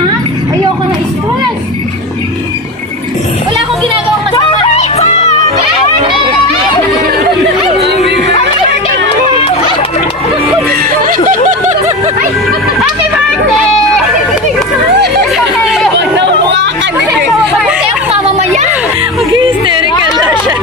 ha? Ayoko na stress. Wala akong ginagawang masama. Happy birthday! Huwag na umakan eh. Kasi ang mamamaya. Mag-hysterical na siya.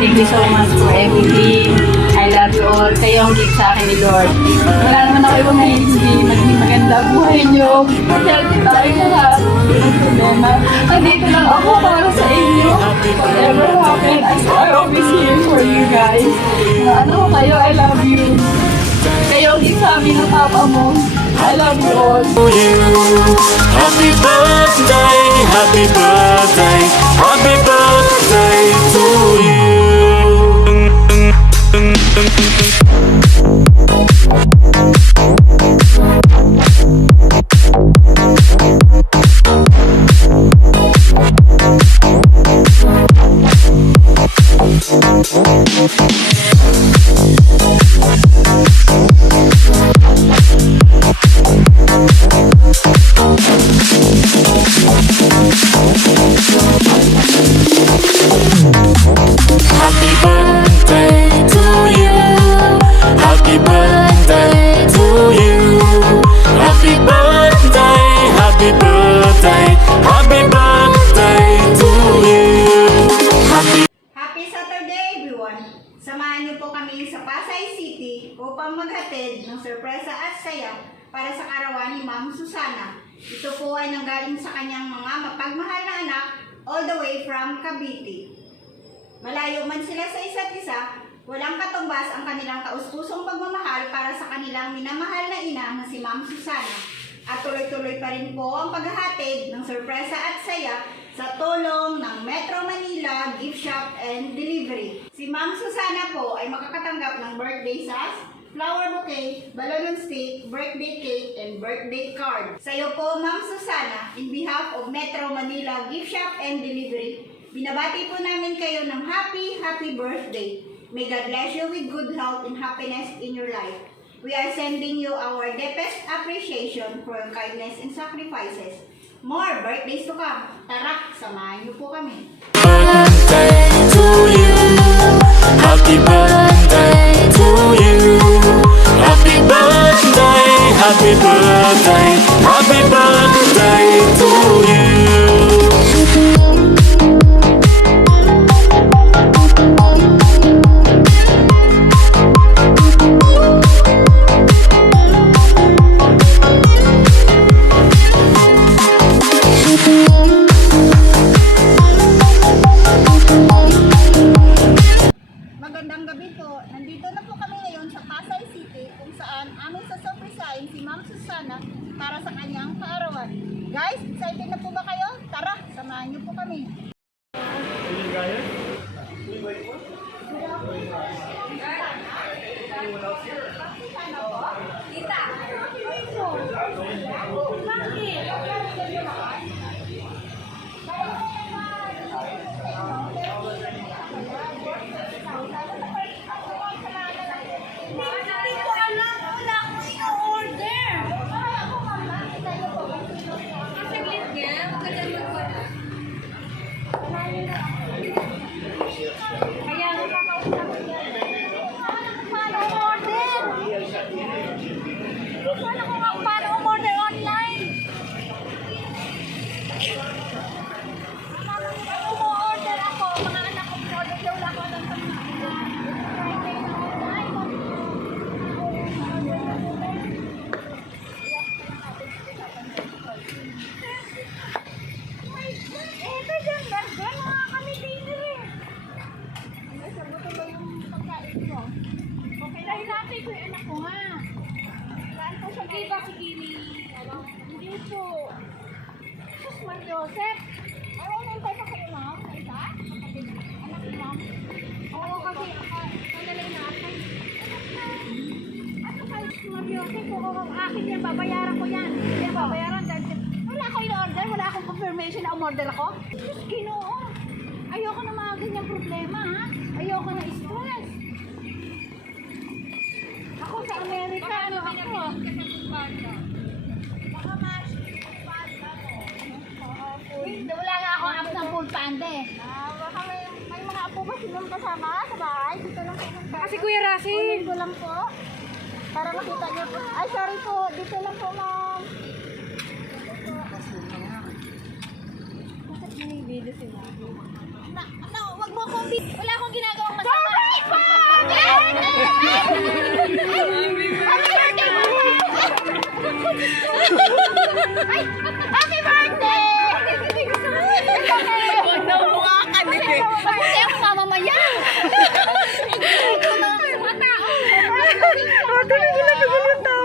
Thank you so much for everything. I love you all. Kayo ang gift sa akin ni Lord. Wala naman ako ibang hindi maging maganda ang buhay niyo. Healthy tayo lahat. Walang problema. Andito lang ako para sa inyo. Whatever happened, I'm always here for you guys. Ano kayo, I love you. Kayo ang gift sa amin ng papa mo. I love you all. Happy birthday, happy birthday, happy birthday to you. Happy birthday to you. Happy birthday to you. Happy birthday, happy birthday, happy birthday to you. Happy Saturday everyone! Samahan niyo po kami sa Pasay City upang maghatid ng sorpresa at saya para sa karawan ni Ma'am Susana. Ito po ay nanggaling sa kanyang mga mapagmahal na anak all the way from Cavite. Malayo man sila sa isa't isa, walang katumbas ang kanilang taus-pusong pagmamahal para sa kanilang minamahal na ina na si Ma'am Susana. At tuloy-tuloy pa rin po ang paghahatid ng sorpresa at saya sa tulong ng Metro Manila Gift Shop and Delivery. Si Ma'am Susana po ay makakatanggap ng birthday sas, flower bouquet, balloon stick, birthday cake, and birthday card. Sa iyo po, Ma'am Susana, in behalf of Metro Manila Gift Shop and Delivery, binabati po namin kayo ng happy birthday. May God bless you with good health and happiness in your life. We are sending you our deepest appreciation for your kindness and sacrifices. More birthdays to come. Tara, samahan niyo po kami. Birthday to you. Happy birthday to you. Happy birthday, happy birthday, happy birthday to you. Magandang gabi po. Nandito na po kami ngayon sa Pasay City kung saan aming sasurprisahin si Ma'am Susana para sa kanyang kaarawan. Guys, excited na po ba kayo? Tara, samahan niyo po kami. Joseph, ayaw na yung tayo kayo na, isa? Anak ni Ma'am. Oo, kasi kanilay natin. Ano kayo, Ma'am Joseph, kung akin yan, babayaran ko yan. Hindi yan babayaran dahil wala ko in-order, wala akong confirmation na umorder ako. Diyos, Ginoo. Ayoko na mga ganyang problema, ha? Ayoko na stress. Ako sa Amerika, ano ako? Baka may mga apo ba silang kasama sa bahay? Dito lang po. Kasi Kuya Russell. Dito lang po. Para makita niyo po. Ay, sorry po. Dito lang po, ma'am. Bakit may video sila? Wag mo akong wala akong ginagawang masama. Ay, happy birthday! Huwag na huwakan eh. Kasi ako mamamaya. Ito na sa mga tao. Ate, may ginagawa ng tao.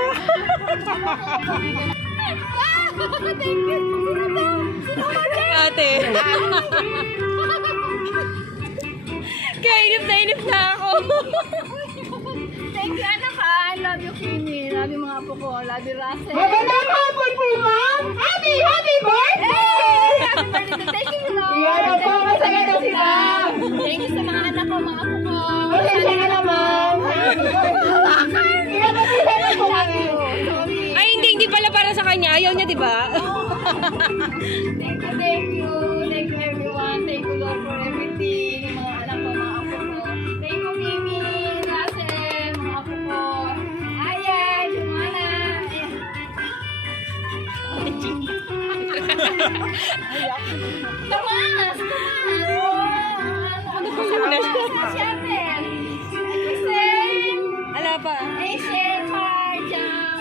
Thank you. Sino to? Sino ba dyan? Ate. Kaya inip na ako. Thank you, anak ha. I love you, Kimi. Love you mga apo ko. Love you, Russell. Magandang hapon po, ma'am. Happy birthday! Happy birthday. Thank you, Lord. Yan na po. Masaya na si ma'am. Thank you sa mga anak ko, mga apo ko. Pasensya ka na, ma'am. Pinapasensya na po kami. Sorry. Ay, hindi pala para sa kanya. Ayaw niya, di ba? Thank you, thank you. Thank you, everyone. Thank you, Lord, for everything. Yung mga anak ko, mga apo ko. Thank you, Kimi, Russell, mga apo ko. Ayan, Jumana. Tomas! Ano ba yun? Si Ate. Kristen. Ala pa. Asian Marjam.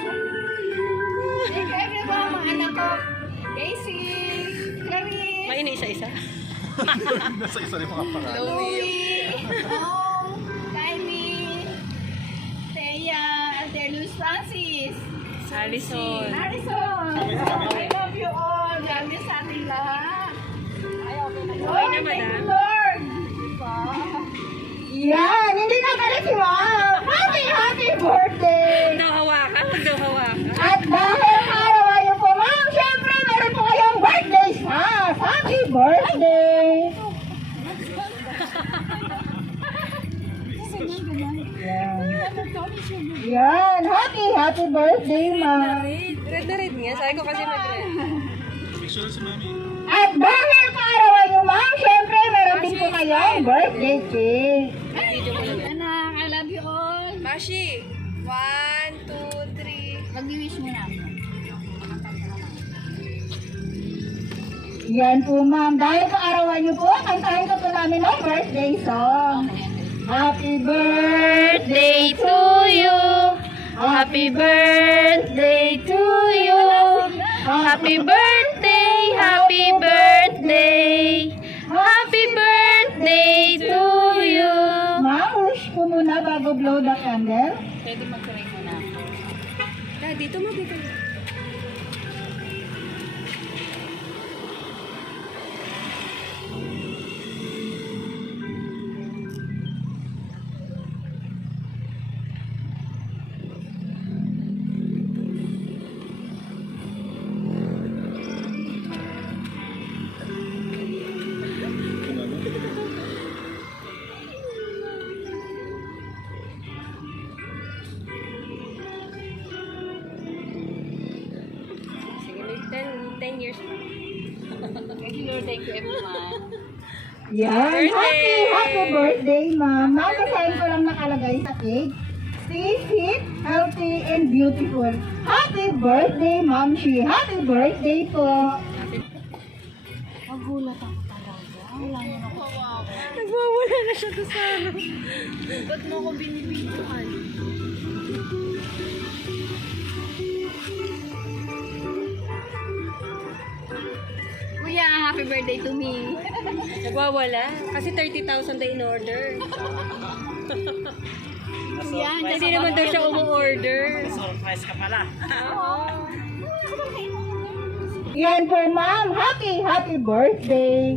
Thank you everyone, mga anak ko. Daisy, Clarice, May isa-isa. Louie, Kylie, Thea, Ate Luis Francis, Alison. Harrison. I love you all. God bless sa ating lahat. Okay naman, Thank you, ah. Lord. Yan. Hindi na ka na si ma'am. Happy birthday! Daw hawakan. Huwag daw hawakan. At dahil arawan niyo po, ma'am, syempre meron po kayong birthday smash. Happy birthday! Yan. Happy birthday, ma'am. Red na red nga. Sabi ko kasi mag-red. At dahil kaarawan niyo, ma'am, syempre meron din po kayong birthday cake. Video ko lang. Anak, I love you all. Mashi. 1, 2, 3. Mag-wish mo na. Yan po, ma'am. Dahil kaarawan niyo po, kantahin ko po namin ang birthday song. Happy birthday to you. Happy birthday to you. Happy birthday, happy birthday. Happy birthday to you. Ma'am, wish ko muna bago blow the candle. Pwede mag-try mo na. Dito mag-ito. Sige, may 10 years pa. Thank you, Lord. Thank you, everyone. Yan. Birthday! Happy birthday, ma'am. Ma'am, kasahin ko lang nakalagay sa cake. Stay fit, healthy, and beautiful. Happy birthday, Ma'am Shi. Happy birthday po. Magulat ako talaga. Wala mo na ako. Nagwawala na siya doon sa ano. Ba't mo ako binibigyan? Kuya, happy birthday to me. Nagwawala. Kasi 30,000 na in order. Kuya, Hindi naman daw siya umu-order. Yan po, Ma'am. Happy birthday.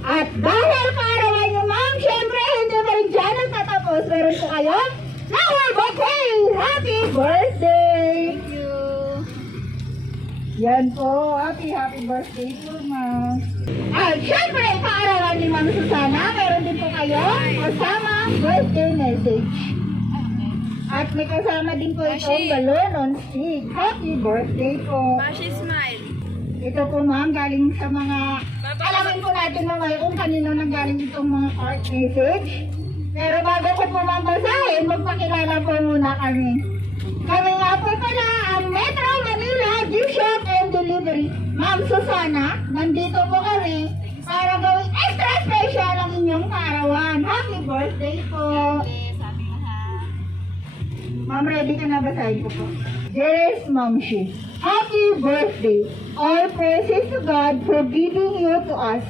At dahil kaarawan niyo, Ma'am, syempre, hindi pa rin dyan nagtatapos. Meron po kayo flower bouquet. Happy birthday. Thank you. Yan po. Happy birthday po, Ma'am. At syempre, kaarawan ni Ma'am Susana, meron din po kayo kasama birthday message. At may kasama din po itong balloon on stick. Happy birthday po. Mashi smile. Ito po, Ma'am, galing sa mga... Alam mo Alamin po natin mamaya kung kanino nanggaling itong mga card message. Pero bago ko po mabasahin, magpakilala po muna kami. Kami nga po pala ang Metro Manila Gift Shop and Delivery. Ma'am Susana, nandito po kami para gawing extra special ang inyong kaarawan. Happy birthday po! Ma'am, ready ka na basahin ko po? Dearest Momshi, happy birthday! All praises to God for giving you to us.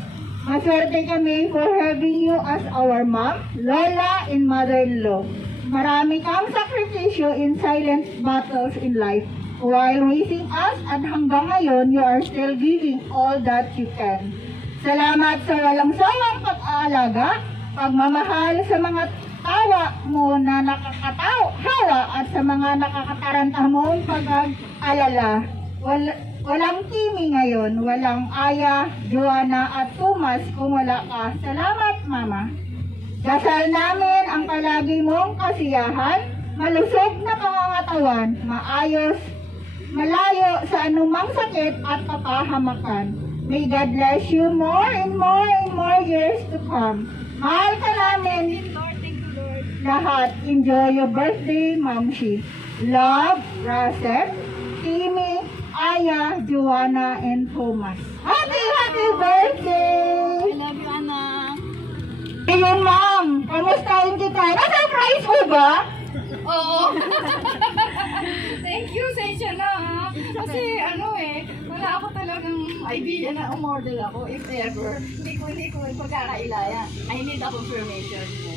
Maswerte kami for having you as our mom, lola, and mother-in-law. Marami kang sakripisyo in silent battles in life. While raising us at hanggang ngayon, you are still giving all that you can. Salamat sa walang sawang pag-aalaga, pagmamahal sa mga tawa mo na nakakatawa at sa mga nakakataranta mong pag-alala. Walang Kimi ngayon, walang Aya, Joanna at Thomas kung wala ka. Salamat, Mama. Dasal namin ang palagi mong kasiyahan, malusog na pangangatawan, maayos, malayo sa anumang sakit at kapahamakan. May God bless you more and more and more years to come. Mahal ka namin lahat. Enjoy your birthday, Mamshi. Love, Rasef, Kimi, Aya, Joanna, and Thomas. Happy birthday! I love you, anak. Ayun, ma'am. Kamustahin kita? Na-surprise mo ba? Oo. Thank you, Sensya na ha. Kasi wala ako talagang idea na umorder ako if ever. Hindi ko pagkakailaya. I need a confirmation mo.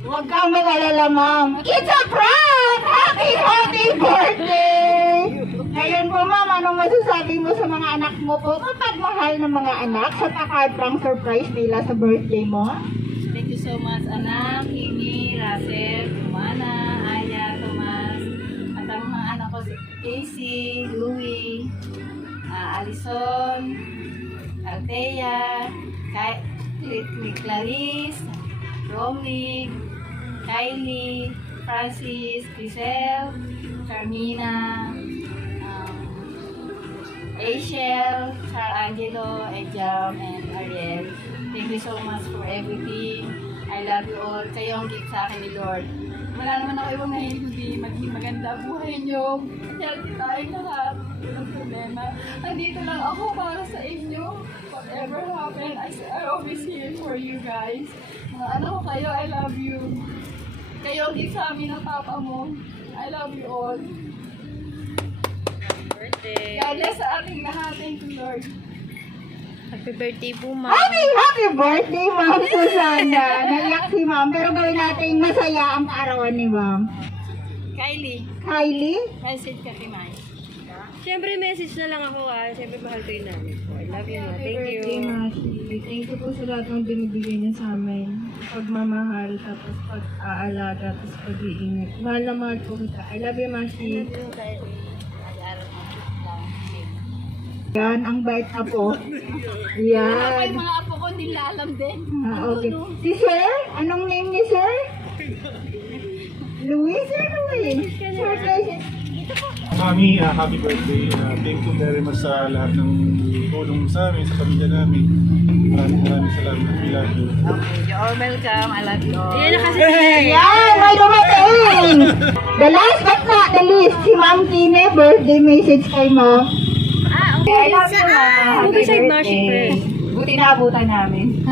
Huwag kang mag-alala, ma'am. It's a prank! Happy birthday! Ngayon po, ma'am, anong masasabi mo sa mga anak mo po kapag mahal ng mga anak sa paka-prank surprise nila sa birthday mo? Thank you so much, anak. Kimi, Russell, Joanna, Aya, Thomas. At ang mga anak ko si Casey, Louie, Alison, Althea, Clarice, Romney, Kylie, Francis, Grisel, Carmina, Rachel, Angelo, Ejam, and Ariel. Thank you so much for everything. I love you all. Kayo ang gift sa akin ni Lord. Wala naman ako ibang hindi maging maganda buhay niyo. Healthy tayong lahat. Walang problema. Andito lang ako para sa inyo. Whatever happen, I always here for you guys. Mga anak ko kayo, I love you. Kayo ang gift sa amin ng papa mo. I love you all. Birthday. God bless sa ating lahat. Thank you, Lord. Happy birthday po, ma'am. Happy birthday, Ma'am Susana. Naiyak si Ma'am, pero gawin natin masaya ang kaarawan ni Ma'am. Kylie, Kylie? message ka kay Mai. Siyempre, message na lang ako Siyempre, mahal ko yung nanay ko. I love you, ma. Thank you. Thank you po sa lahat ng binibigay niya sa amin. Pagmamahal, tapos pag-aalaga, tapos pag-iingat. Mahal na mahal po kita. I love you, Mashi. Yan, ang bait na po. Ay, Yan. mga apo ko, hindi alam din. Okay. Si Sir? Anong name ni Sir? Luis or Luis? Sir, please. Mami, happy birthday. Thank you very much sa lahat ng tulong sa amin, sa pamilya namin. Maraming salamat. We love you. You're all welcome. I love you all. Yan na kasi. Yan, may dumating! The last but not the least, si Ma'am Kine, birthday message kay Ma'am. I love you, ma. Ano ba side Mashi first? Buti naabutan namin.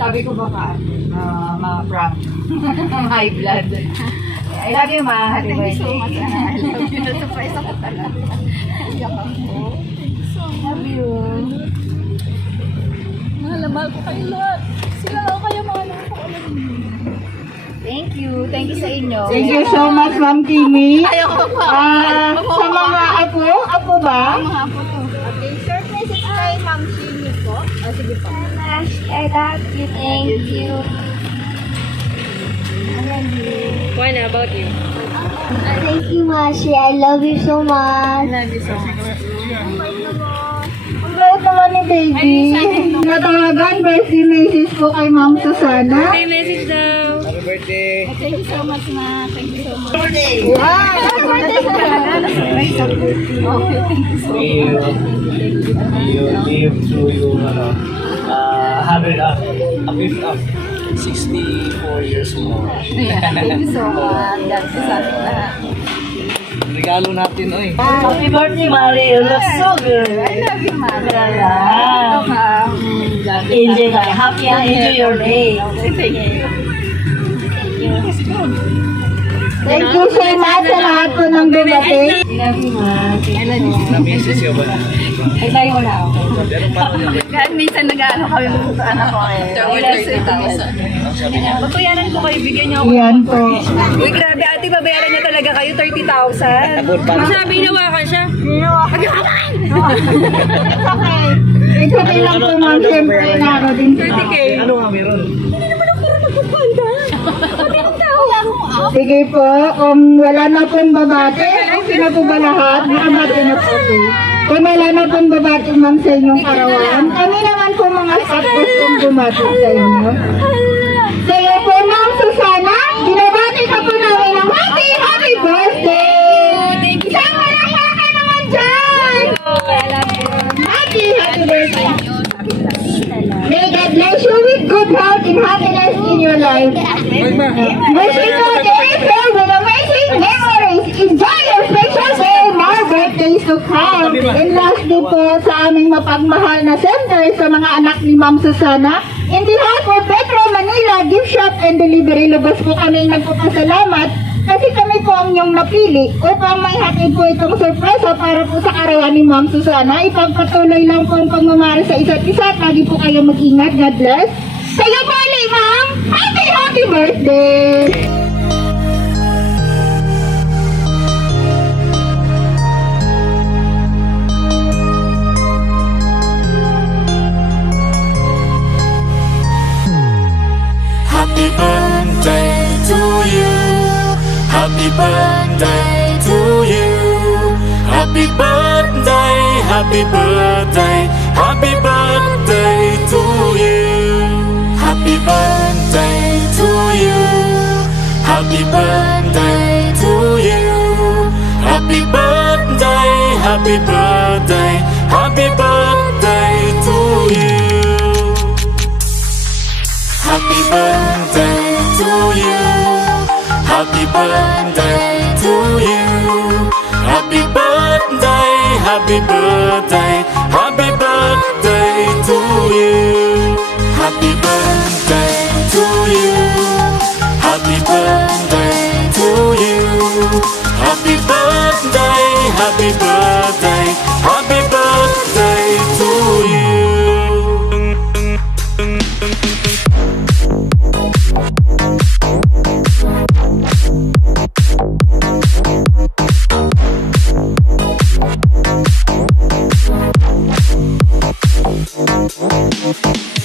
Sabi ko baka, ma-prank. High blood. I love you, ma. Happy birthday. Thank you so much, I love you. Surprise ako talaga. Iyak ako. Thank you so much. Love you. Mahal ko kayo lahat. Sila ako kayo, mahal ko ulit. Thank you. Thank you sa inyo. Thank you so much, Ma'am Kimi. Ayoko pa. Sa mga apo ba? Mga apo ko. Okay, sir, message kay Ma'am Kimi po. Sige po. I love you. Thank you. Juan, how about you? Thank you, Mashi. I love you so much. Love you so much. Ang bait naman ni baby. Natawagan, birthday message po kay Ma'am Susana. Hey, message daw. Thank you so much, ma. Thank you so much. Yan! May you live through yung 64 years more. Thank you so much. God bless sa ating lahat. Regalo natin, oy. Happy birthday, Mari. You look so good. I love you, Mari. Enjoy ka. Happy and enjoy your day. Thank you. Thank you so much sa lahat po ng dumating. I love you, Mari. Na-message ko ba? Ay, tayo wala ako. Pero paano niya? Kahit minsan nag-ano kami sa anak ko eh. Ang sabi niya? Babayaran ko kayo, bigyan niyo ako. Yan po. Uy, grabe ate, babayaran niya talaga kayo 30,000. Sabi, hinawakan siya. Okay. Ito din lang po ma'am, siyempre naro din. 30K. Ano nga meron? Sige po, wala na pong babate. Okay na po ba lahat? Nakabati na po po. Kung wala na pong babate ma'am sa inyong karawan, kami naman po mga staff kung bumati sa inyo. Kaya po ma'am Susana, binabati ka po namin ng happy birthday! Isang malakpakan naman dyan! Happy birthday! May God bless you with good health and happiness in your life. Wishing you a day filled with amazing memories. Enjoy your special day, more birthdays to come. And lastly po, sa aming mapagmahal na center sa mga anak ni Ma'am Susana, in behalf of Petro Manila Gift Shop and Delivery, lubos po kami nagpapasalamat kasi kami po ang inyong napili upang may hatid po itong sorpresa para po sa karawan ni Ma'am Susana. Ipagpatuloy lang po ang pagmamahal sa isa't isa at lagi po kayo mag-ingat. God bless. Kayo po ulit, Ma'am. Happy birthday! Happy birthday to you. Happy birthday to you. Happy birthday, happy birthday, happy birthday to you. Happy birthday to you. Happy birthday to you. Happy birthday, happy birthday, happy birthday to you. Happy birthday to you. Happy birthday to you. Happy birthday, happy birthday, happy birthday to you. Happy birthday to you. Happy birthday to you. Happy birthday, happy birthday, happy birthday to you. Thank you.